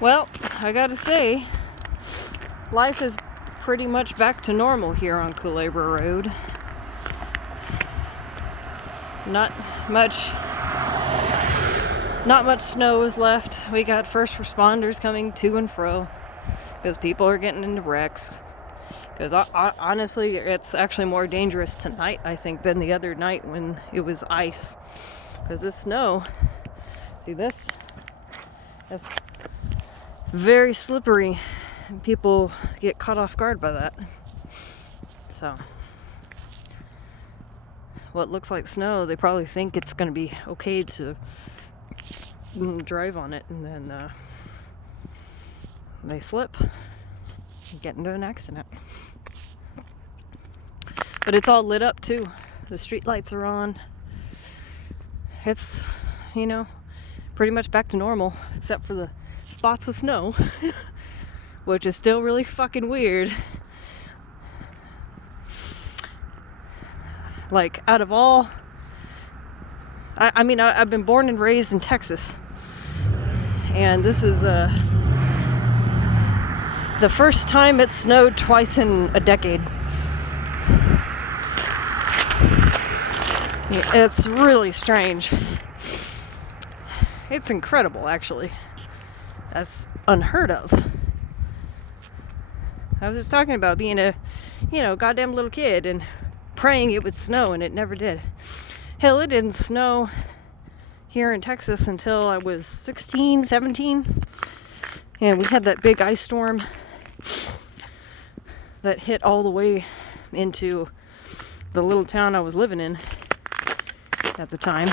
Well, I gotta say, life is pretty much back to normal here on Culebra Road. Not much snow is left. We got first responders coming to and fro because people are getting into wrecks. Because honestly, it's actually more dangerous tonight, I think, than the other night when it was ice. Because this snow, see this? It's very slippery, and people get caught off guard by that. So, what looks like snow, they probably think it's going to be okay to drive on it, and then they slip and get into an accident. But it's all lit up too. The street lights are on. It's, pretty much back to normal, except for the spots of snow, which is still really fucking weird. Like, out of all, I've been born and raised in Texas, and this is the first time it snowed twice in a decade. It's really strange. It's incredible, actually. That's unheard of. I was just talking about being a, goddamn little kid and praying it would snow, and it never did. Hell, it didn't snow here in Texas until I was 16, 17. And we had that big ice storm that hit all the way into the little town I was living in at the time.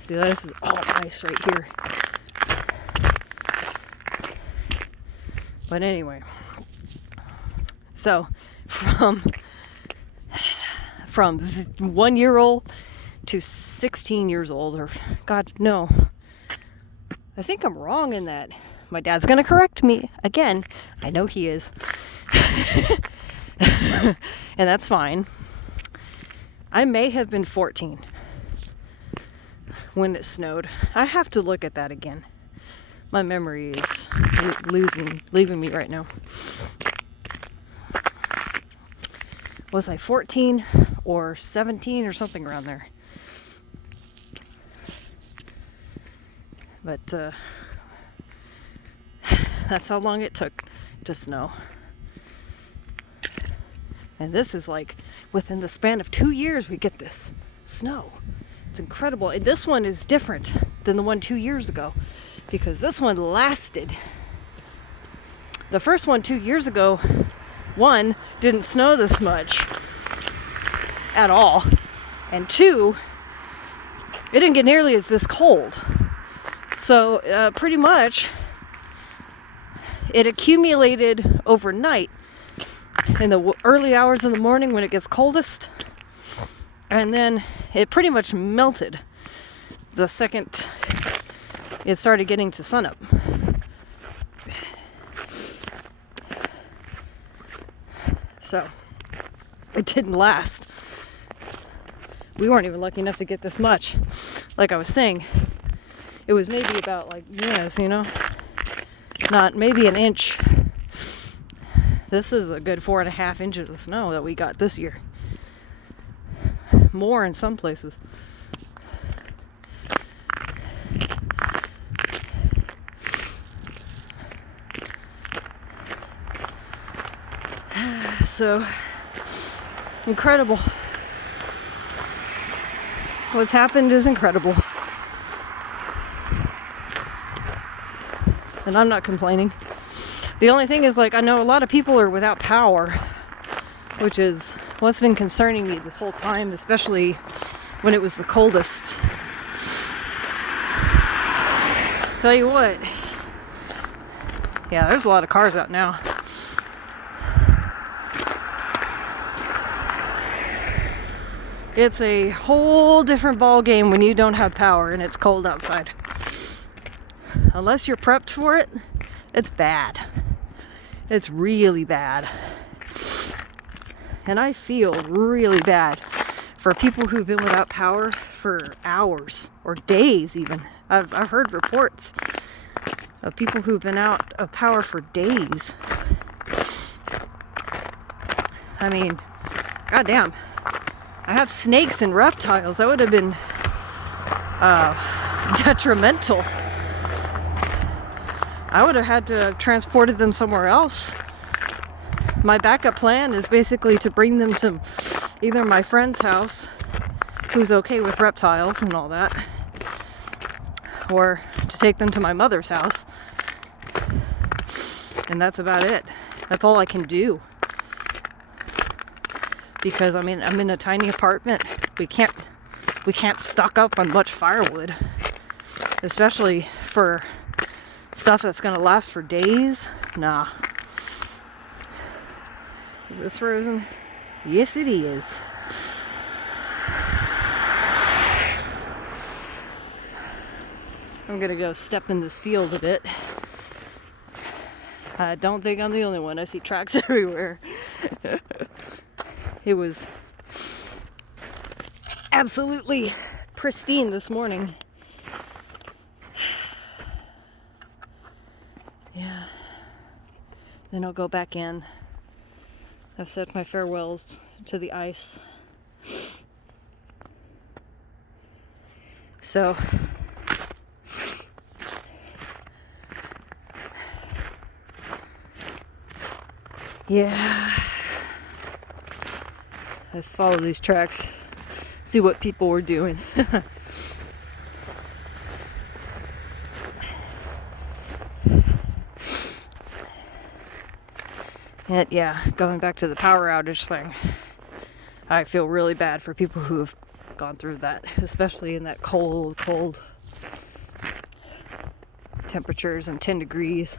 See, this is all ice right here. But anyway, so from 1 year old to 16 years old, or God, no, I think I'm wrong in that. My dad's gonna correct me again. I know he is. And that's fine. I may have been 14 when it snowed. I have to look at that again. My memory is leaving me right now. Was I 14 or 17 or something around there? But that's how long it took to snow. And this is like within the span of 2 years we get this snow. It's incredible. And this one is different than the one 2 years ago, because this one lasted. The first one 2 years ago, one, didn't snow this much at all, and two, it didn't get nearly as this cold. So pretty much it accumulated overnight in the early hours of the morning when it gets coldest, and then it pretty much melted the second it started getting to sunup. So it didn't last. We weren't even lucky enough to get this much. Like I was saying, it was maybe about not maybe an inch. This is a good 4.5 inches of snow that we got this year. More in some places. So incredible. What's happened is incredible. And I'm not complaining. The only thing is, I know a lot of people are without power, which is what's been concerning me this whole time, especially when it was the coldest. Tell you what. Yeah, there's a lot of cars out now. It's a whole different ball game when you don't have power and it's cold outside. Unless you're prepped for it, it's bad. It's really bad. And I feel really bad for people who've been without power for hours or days even. I've heard reports of people who've been out of power for days. I mean, goddamn. I have snakes and reptiles. That would have been detrimental. I would have had to have transported them somewhere else. My backup plan is basically to bring them to either my friend's house, who's okay with reptiles and all that, or to take them to my mother's house. And that's about it. That's all I can do. Because I'm in a tiny apartment. We can't stock up on much firewood, especially for stuff that's gonna last for days. Nah. Is this frozen? Yes, it is. I'm gonna go step in this field a bit. I don't think I'm the only one. I see tracks everywhere. It was absolutely pristine this morning. Yeah. Then I'll go back in. I've said my farewells to the ice. So, yeah. Let's follow these tracks, see what people were doing. And yeah, going back to the power outage thing, I feel really bad for people who have gone through that, especially in that cold temperatures and 10 degrees.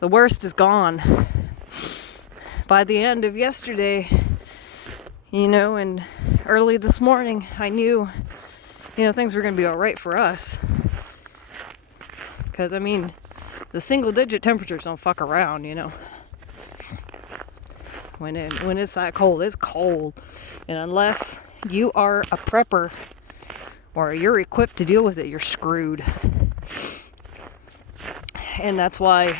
The worst is gone. By the end of yesterday, and early this morning, I knew, things were going to be all right for us. Because, the single-digit temperatures don't fuck around, When it's that cold, it's cold. And unless you are a prepper or you're equipped to deal with it, you're screwed. And that's why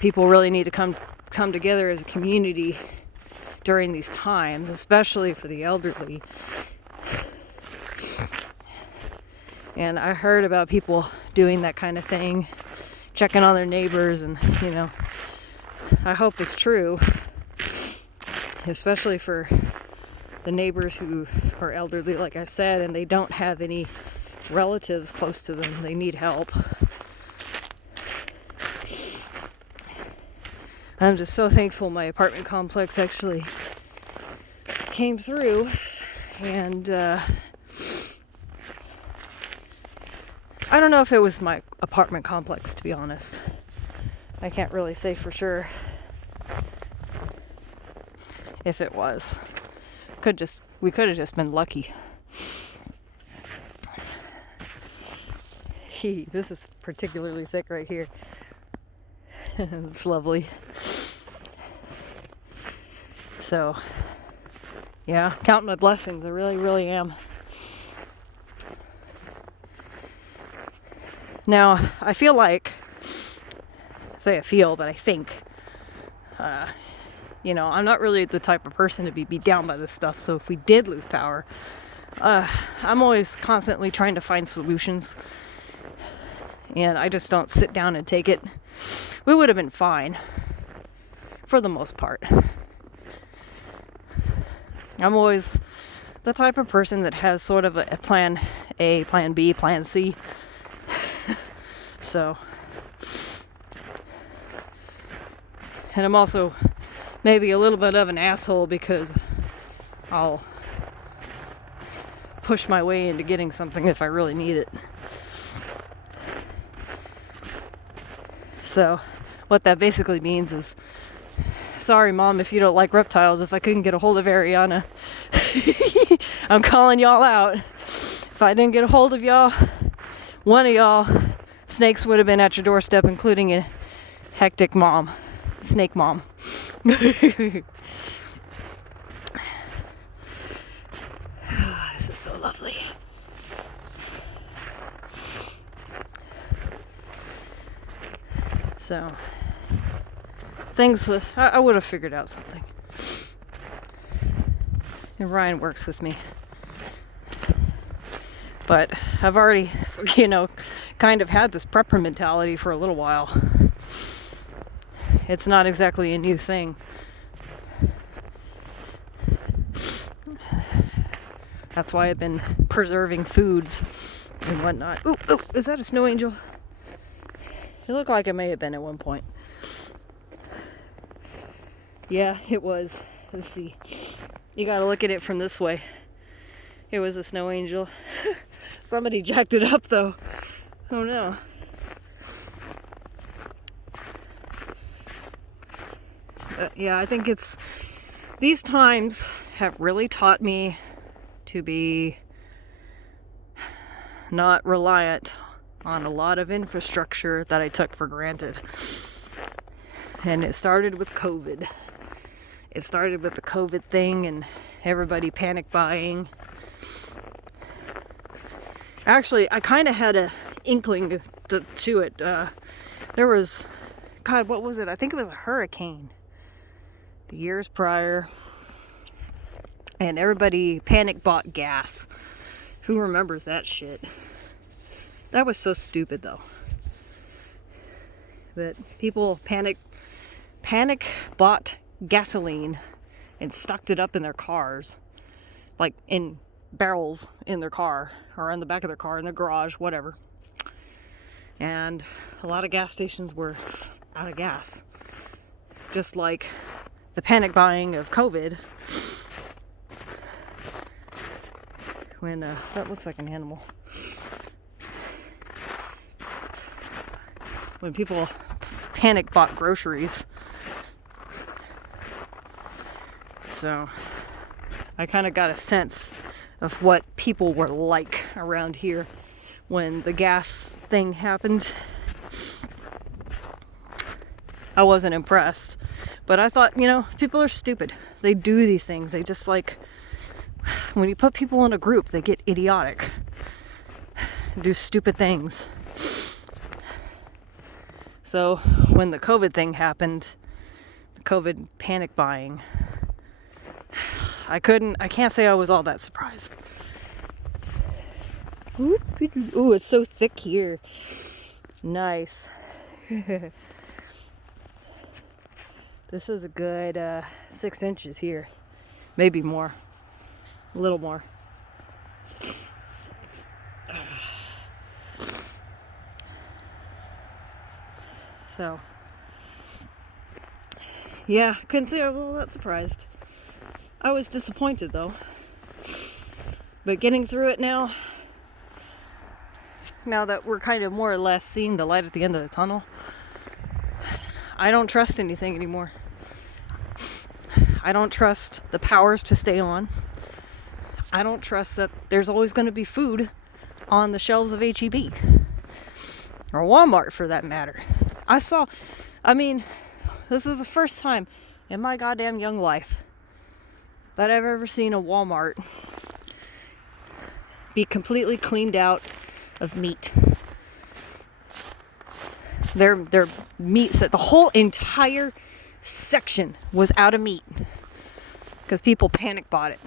people really need to come together as a community during these times, especially for the elderly. And I heard about people doing that kind of thing, checking on their neighbors, and I hope it's true, especially for the neighbors who are elderly, like I said, and they don't have any relatives close to them. They need help. I'm just so thankful my apartment complex actually came through, and I don't know if it was my apartment complex, to be honest. I can't really say for sure if it was. We could have just been lucky. This is particularly thick right here. It's lovely. So, yeah, counting my blessings. I really, really am. Now, I feel like, but I think, I'm not really the type of person to be beat down by this stuff. So if we did lose power, I'm always constantly trying to find solutions. And I just don't sit down and take it. We would have been fine, for the most part. I'm always the type of person that has sort of a plan A, plan B, plan C. So, and I'm also maybe a little bit of an asshole because I'll push my way into getting something if I really need it. So, what that basically means is, sorry, Mom, if you don't like reptiles, if I couldn't get a hold of Ariana. I'm calling y'all out. If I didn't get a hold of y'all, one of y'all, snakes would have been at your doorstep, including a hectic mom. Snake mom. This is so lovely. So things with I would have figured out something. And Ryan works with me. But I've already, kind of had this prepper mentality for a little while. It's not exactly a new thing. That's why I've been preserving foods and whatnot. Oh, is that a snow angel? It looked like it may have been at one point. Yeah, it was. Let's see. You gotta look at it from this way. It was a snow angel. Somebody jacked it up though. Oh no. Yeah, I think these times have really taught me to be not reliant on a lot of infrastructure that I took for granted. And it started with COVID. It started with the COVID thing and everybody panic buying. Actually, I kind of had an inkling to it. There was, God, what was it? I think it was a hurricane the years prior. And everybody panic bought gas. Who remembers that shit? That was so stupid, though. That people panic bought gasoline and stocked it up in their cars, like in barrels in their car or on the back of their car in their garage, whatever. And a lot of gas stations were out of gas, just like the panic buying of COVID. When that looks like an animal. When people panic bought groceries. So I kind of got a sense of what people were like around here when the gas thing happened. I wasn't impressed, but I thought, people are stupid. They do these things. They just when you put people in a group, they get idiotic, do stupid things. So when the COVID thing happened, the COVID panic buying, I can't say I was all that surprised. Ooh, it's so thick here. Nice. This is a good 6 inches here. Maybe more. A little more. So, yeah, couldn't say I was all that surprised. I was disappointed though. But getting through it now that we're kind of more or less seeing the light at the end of the tunnel, I don't trust anything anymore. I don't trust the powers to stay on. I don't trust that there's always going to be food on the shelves of H-E-B. Or Walmart for that matter. This is the first time in my goddamn young life that I've ever seen a Walmart be completely cleaned out of meat. Their meat set, the whole entire section was out of meat because people panic bought it.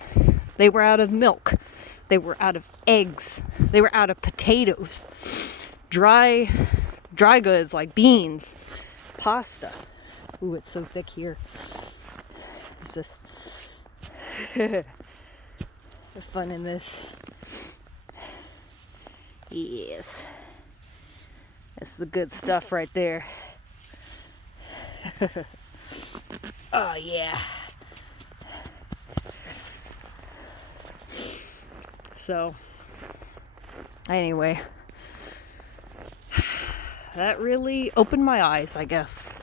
They were out of milk. They were out of eggs. They were out of potatoes. Dry goods like beans, pasta. Ooh, it's so thick here. It's just the fun in this. Yes. That's the good stuff right there. Oh yeah. So anyway, that really opened my eyes, I guess.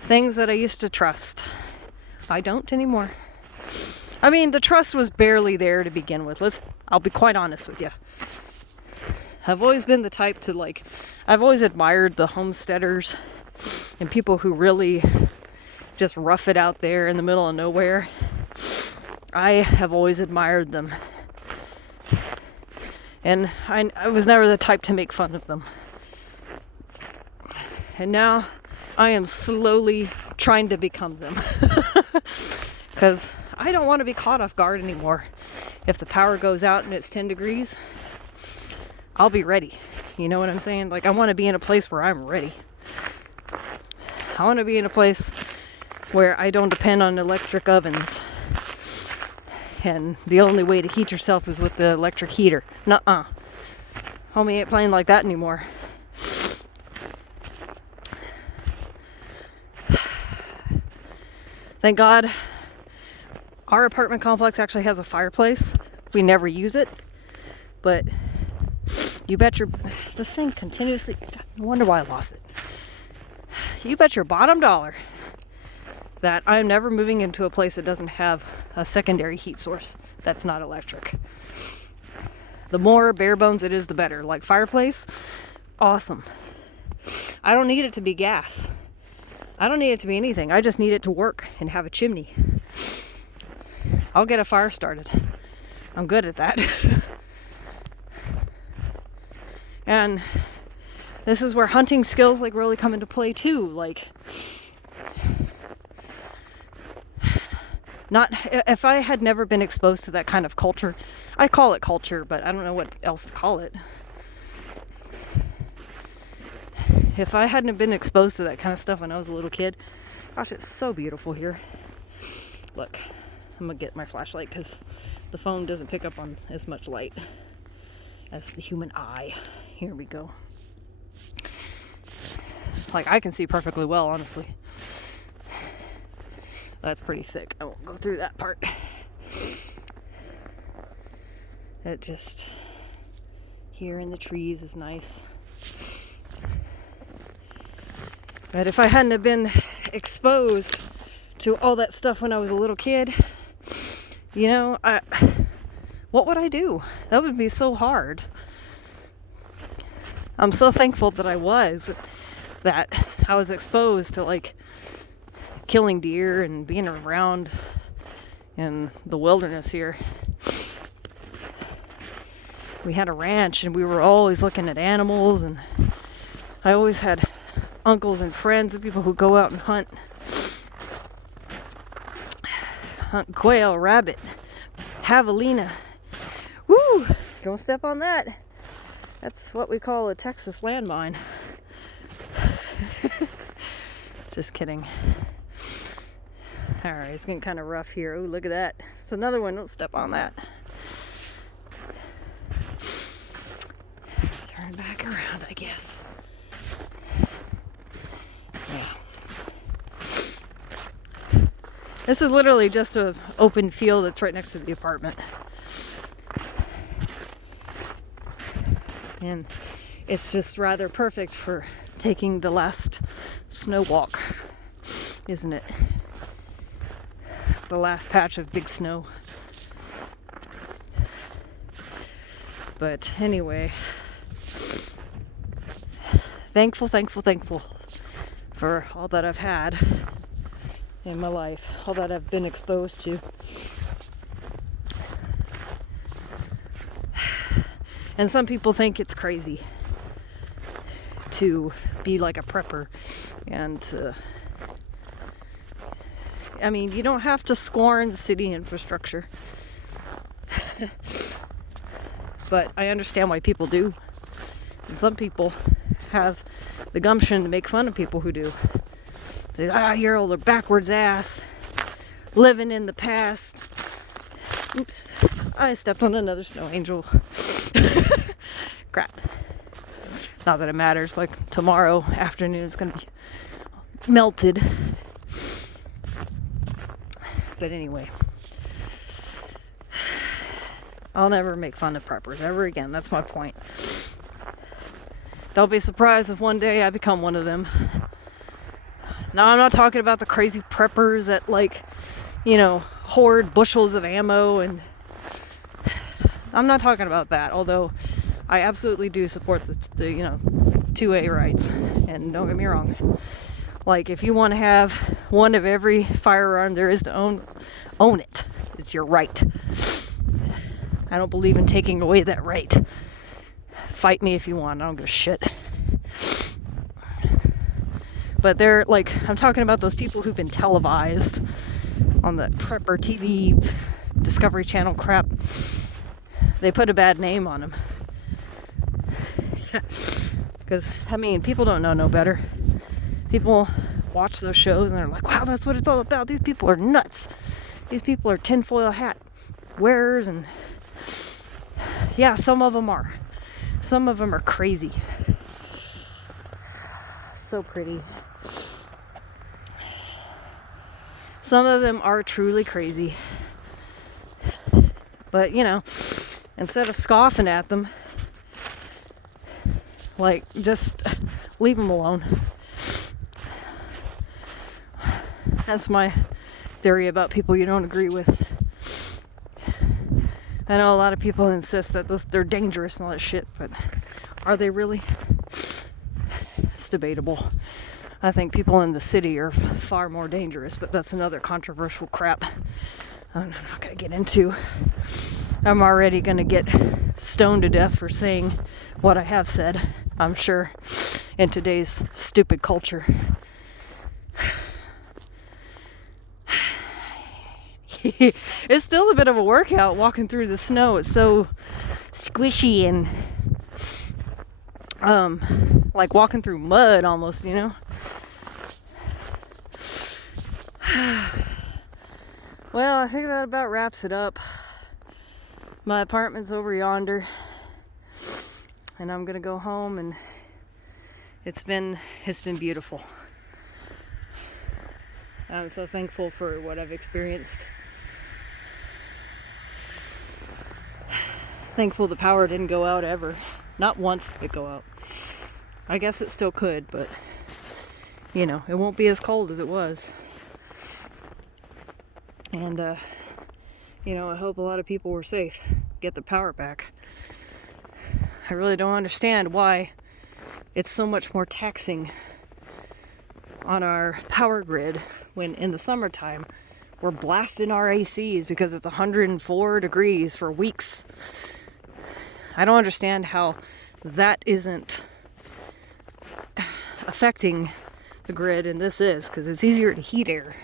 Things that I used to trust, I don't anymore. The trust was barely there to begin with. I'll be quite honest with you. I've always been the type to I've always admired the homesteaders and people who really just rough it out there in the middle of nowhere. I have always admired them. And I was never the type to make fun of them. And now I am slowly trying to become them. Because I don't want to be caught off guard anymore. If the power goes out and it's 10 degrees, I'll be ready. You know what I'm saying? Like, I want to be in a place where I'm ready. I want to be in a place where I don't depend on electric ovens. And the only way to heat yourself is with the electric heater. Nuh-uh. Homie ain't playing like that anymore. Thank God our apartment complex actually has a fireplace. We never use it. But you bet this thing continuously, no wonder why I lost it. You bet your bottom dollar that I'm never moving into a place that doesn't have a secondary heat source that's not electric. The more bare bones it is, the better. Like fireplace, awesome. I don't need it to be gas. I don't need it to be anything. I just need it to work and have a chimney. I'll get a fire started. I'm good at that. And this is where hunting skills like really come into play too. Like, not if I had never been exposed to that kind of culture. I call it culture, but I don't know what else to call it. If I hadn't been exposed to that kind of stuff when I was a little kid, gosh, it's so beautiful here. Look, I'm gonna get my flashlight because the phone doesn't pick up on as much light as the human eye. Here we go. Like, I can see perfectly well, honestly. That's pretty thick. I won't go through that part. It just, here in the trees is nice. But if I hadn't have been exposed to all that stuff when I was a little kid, you know, what would I do? That would be so hard. I'm so thankful that I was exposed to like killing deer and being around in the wilderness here. We had a ranch and we were always looking at animals, and I always had uncles and friends and people who go out and hunt quail, rabbit, javelina. Woo! Don't step on that. That's what we call a Texas landmine. Just kidding. Alright, it's getting kind of rough here. Ooh, look at that. It's another one. Don't step on that. Turn back around, I guess. Yeah. This is literally just an open field that's right next to the apartment. And it's just rather perfect for taking the last snow walk, isn't it? The last patch of big snow. But anyway, thankful for all that I've had in my life, all that I've been exposed to. And some people think it's crazy to be like a prepper and I mean, you don't have to scorn the city infrastructure. But I understand why people do. And some people have the gumption to make fun of people who do. Say, you're all a backwards ass, living in the past. Oops, I stepped on another snow angel. Crap. Not that it matters, like tomorrow afternoon is gonna be melted. But anyway, I'll never make fun of preppers ever again. That's my point. Don't be surprised if one day I become one of them. Now, I'm not talking about the crazy preppers that, like, you know, hoard bushels of ammo, and I'm not talking about that, although I absolutely do support the you know, 2A rights. And don't get me wrong. Like, if you want to have one of every firearm there is to own it. It's your right. I don't believe in taking away that right. Fight me if you want. I don't give a shit. But they're like, I'm talking about those people who've been televised on the prepper TV Discovery Channel crap. They put a bad name on them. Because, I mean, people don't know no better. People watch those shows and they're like, wow, that's what it's all about. These people are nuts. These people are tinfoil hat wearers, and yeah, some of them are. Some of them are crazy. So pretty. Some of them are truly crazy. But, you know, instead of scoffing at them, like, just leave them alone. That's my theory about people you don't agree with. I know a lot of people insist that they're dangerous and all that shit, but are they really? It's debatable. I think people in the city are far more dangerous, but that's another controversial crap I'm not going to get into. I'm already going to get stoned to death for saying what I have said, I'm sure, in today's stupid culture. It's still a bit of a workout walking through the snow. It's so squishy and like walking through mud almost, you know. Well, I think that about wraps it up. My apartment's over yonder, and I'm gonna go home, and it's been beautiful. I'm so thankful for what I've experienced. Thankful the power didn't go out ever. Not once did it go out. I guess it still could, but you know, it won't be as cold as it was. And you know, I hope a lot of people were safe. Get the power back. I really don't understand why it's so much more taxing on our power grid when in the summertime we're blasting our ACs because it's 104 degrees for weeks. I don't understand how that isn't affecting the grid, and this is, because it's easier to heat air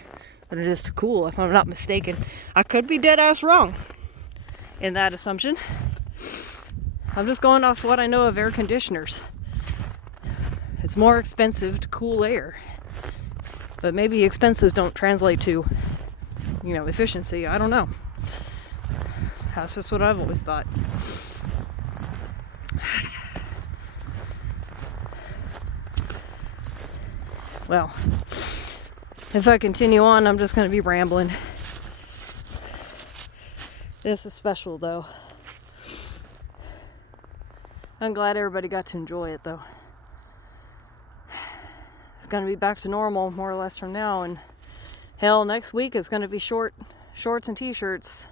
than it is to cool, if I'm not mistaken. I could be dead ass wrong in that assumption. I'm just going off what I know of air conditioners. It's more expensive to cool air, but maybe expenses don't translate to, you know, efficiency. I don't know. That's just what I've always thought. Well, if I continue on, I'm just going to be rambling. This is special, though. I'm glad everybody got to enjoy it, though. It's going to be back to normal, more or less, from now, and hell, next week it's going to be shorts and t-shirts.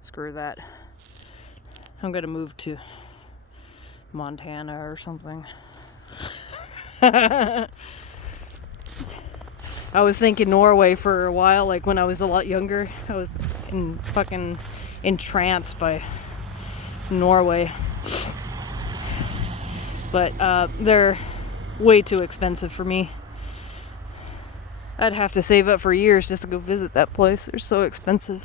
Screw that. I'm going to move to Montana or something. I was thinking Norway for a while, like when I was a lot younger. I was fucking entranced by Norway. But they're way too expensive for me. I'd have to save up for years just to go visit that place. They're so expensive.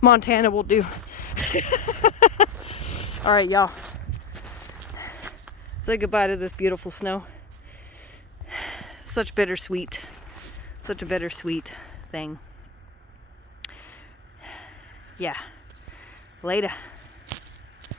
Montana will do. Alright, y'all. Say goodbye to this beautiful snow. Such bittersweet. Such a bittersweet thing. Yeah. Later.